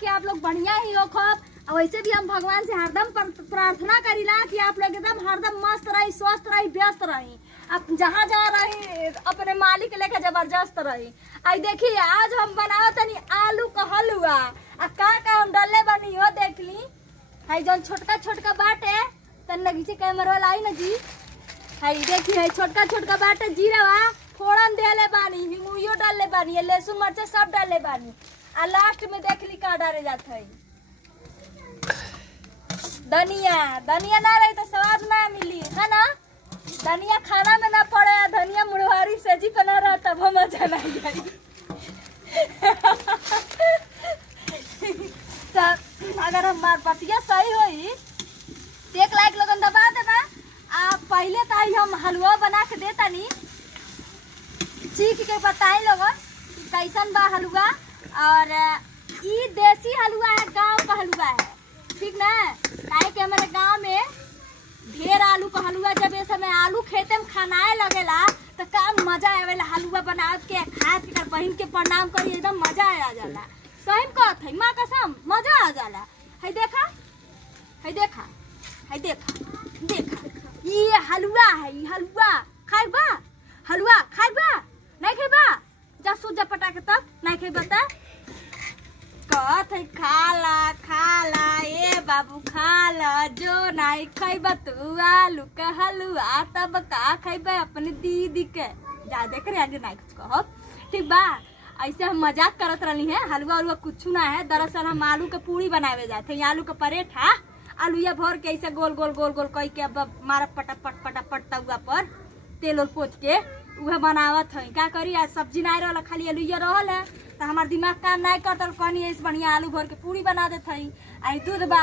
कि आप लोग बढ़िया ही हो खूब। और वैसे भी हम भगवान से हरदम प्रार्थना करीला कि आप लोग एकदम हरदम मस्त रही, स्वस्थ रही, व्यस्त रही, अब जहाँ जहाँ रही अपने मालिक लेके जबरदस्त रही। आई देखिए आज हम बनावत तनी आलू का हलवा। का हम डाले बनी हो देख ली। हाई जौन छोटका छोटका बाटे तन नीचे कैमरा लाई ना जी। हाई देखिए छोटका छोटका बाटे जीरा फोड़न देले बानी, हिंगुइयो डाले बानी, लहसुन मरचा सब डाले बानी। आ लास्ट में देख ली का डाले जात है धनिया। धनिया ना रही तो स्वाद ना मिली है ना। धनिया खाना में ना पड़े, धनिया मुड़वारी सजी बना रहा तब मजा नहीं आई। तो अगर हमार बतिया सही होई तो 1 लाख लोगन दबा देबा। आप पहले तो आई हम हलवा बना के देता नी, चीख के बताए लोगन कैसन बा हलवा। और ई देसी हलवा है, गांव का हलवा है, ठीक ना। काहे कि हमारे गांव में ढेर आलू का हलवा, जब ये समय आलू खेते में खानाए लगेला तो का मजा आवेला हलवा बना के खा के बहन के प्रणाम करी, एकदम मजा आ जाला। सही में कहत है माँ कसम मजा आ जाला। है देखा, है देखा, है देखा, देखा ये हलवा है, ये हलवा खाइबा, हलवा खाइबा नहीं खाइबा, जा सूझ जा पटा के तब नहीं खाइबा त कहत है खाला खाला ए बाबू खाला, जो नहीं खाइबा तू आलू का हलवा तब का खाइबा अपने दीदी के। जा देख रहे आगे नहीं कुछ कहो, ठीक बा। ऐसे हम मजाक करत रही है, हलवा उलवा कुछ ना है। दरअसल हम आलू के पूरी बनावे जाते हैं, आलू का परेठा आलूया भर के ऐसे गोल गोल गोल गोल कह के अब मारा पटापट पटापट तवा पर तेल पोछ के वह बनावत है। क्या करी आज सब्जी नहीं रहा, खाली आलूया रहल है तो हमार दिमाग काम नहीं करता, कहनी ऐसे बढ़िया आलू भर के पूरी बना देते हैं। आई दूध बा